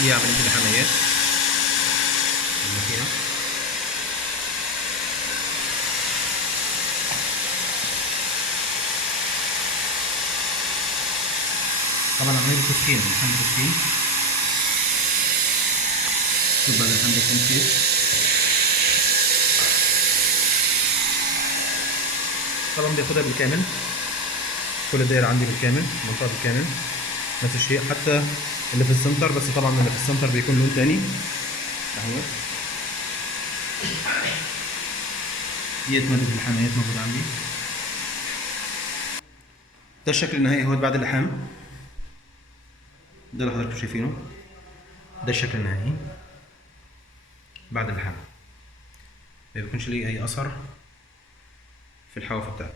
دي عملية الحمايات الماكينة. طبعا عملية التسخين، لحام التسخين. شوف بعد اللحام بيكون كيف. طبعا بياخدها بالكامل، كل الدايرة عندي بالكامل، المنطقة بالكامل نفس الشيء، حتى اللي في السنتر، بس طبعا اللي في السنتر بيكون لون تاني اهو. ديت مادة الحمايات موجودة عندي. ده الشكل النهائي اهوت بعد اللحام، ده اللي حضراتكم شايفينه، ده الشكل النهائي بعد اللحام. ما بيكونش ليه اي اثر في الحواف بتاعته.